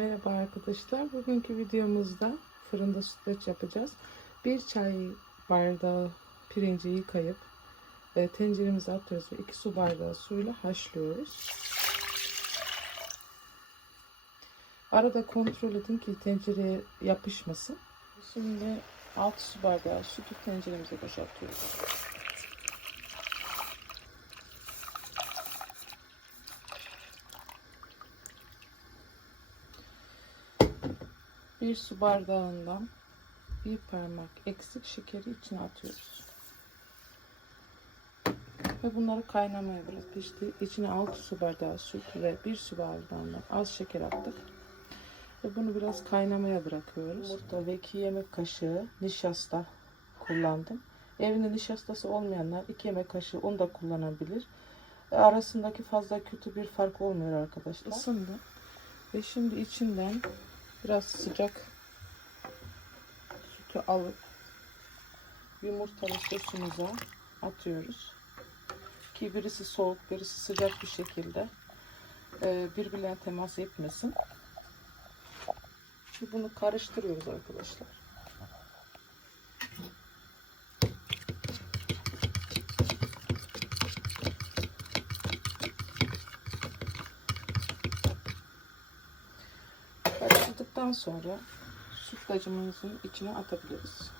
Merhaba arkadaşlar. Bugünkü videomuzda fırında sütlaç yapacağız. Bir çay bardağı pirinci yıkayıp e, tenceremize atıyoruz ve 2 su bardağı suyla haşlıyoruz. Arada kontrol edin ki tencereye yapışmasın. Şimdi 6 su bardağı sütü tenceremize boşaltıyoruz. Bir su bardağından bir parmak eksik şekeri içine atıyoruz. Ve bunları kaynamaya biraz pişti. İçine 6 su bardağı süt ve 1 su bardağından az şeker attık. Ve bunu biraz kaynamaya bırakıyoruz. Yumurta ve 2 yemek kaşığı nişasta kullandım. Evinde nişastası olmayanlar 2 yemek kaşığı un da kullanabilir. E, Arasındaki fazla kötü bir fark olmuyor arkadaşlar. Isındı. Ve şimdi içinden biraz sıcak sütü alıp yumurtalı sosumuza atıyoruz. Ki birisi soğuk, birisi sıcak bir şekilde e, birbirlerine temas etmesin. Şimdi bunu karıştırıyoruz arkadaşlar. Karıştırdıktan sonra sütlacımızın içine atabiliriz.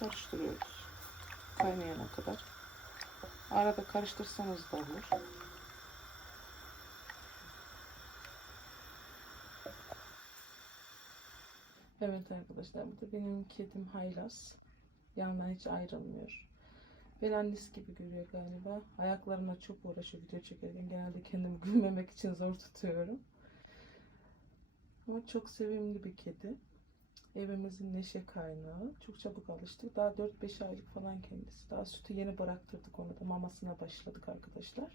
Karıştırıyoruz. Kaynayana kadar. Arada karıştırsanız da olur. Evet arkadaşlar bu da benim kedim Haylaz. Yanından hiç ayrılmıyor. Belenlis gibi görüyor galiba. Ayaklarına çok uğraşıyor video çekerken. Genelde kendimi gülmemek için zor tutuyorum. Ama çok sevimli bir kedi. Evimizin neşe kaynağı. Çok çabuk alıştık. Daha 4-5 aylık falan kendisi. Daha sütü yeni bıraktırdık onu da. Mamasına başladık arkadaşlar.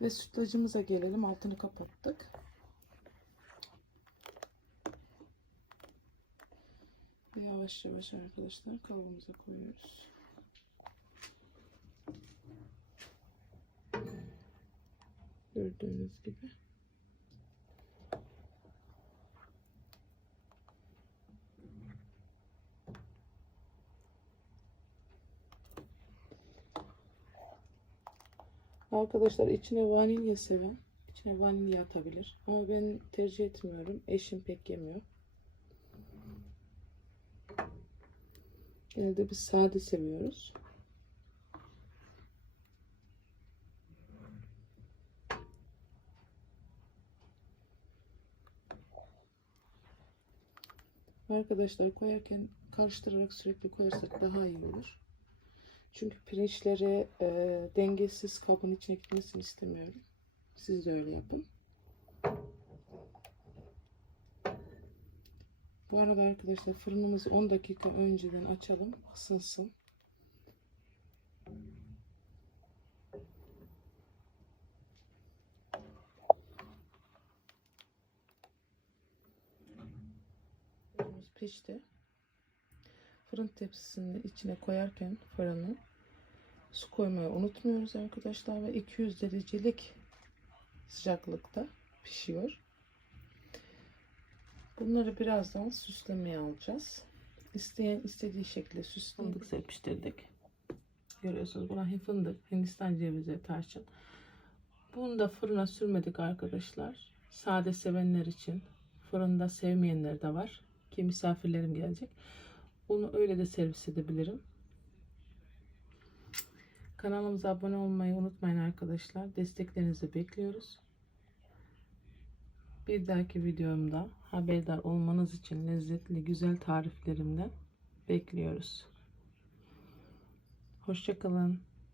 Ve sütlacımıza gelelim. Altını kapattık. Yavaş yavaş arkadaşlar kalıbımıza koyuyoruz. Gördüğünüz gibi. Arkadaşlar içine vanilya seven içine vanilya atabilir. Ama ben tercih etmiyorum. Eşim pek yemiyor. Genelde biz sade seviyoruz. Arkadaşlar koyarken karıştırarak sürekli koyarsak daha iyi olur. Çünkü pirinçleri e, dengesiz kabın içine gitmesini istemiyorum. Siz de öyle yapın. Bu arada arkadaşlar fırınımızı 10 dakika önceden açalım. Fırınımız pişti. Fırın tepsisinin içine koyarken fırını su koymayı unutmuyoruz arkadaşlar ve 200 derecelik sıcaklıkta pişiyor. Bunları birazdan süslemeye alacağız. İsteyen istediği şekilde süsledik. Fındık serpiştirdik. Görüyorsunuz buna fındık, Hindistan cevizi, tarçın. Bunu da fırına sürmedik arkadaşlar. Sade sevenler için. Fırında sevmeyenler de var. Ki misafirlerim gelecek. Bunu öyle de servis edebilirim. Kanalımıza abone olmayı unutmayın arkadaşlar. Desteklerinizi bekliyoruz. Bir dahaki videomda haberdar olmanız için lezzetli güzel tariflerimden bekliyoruz. Hoşçakalın.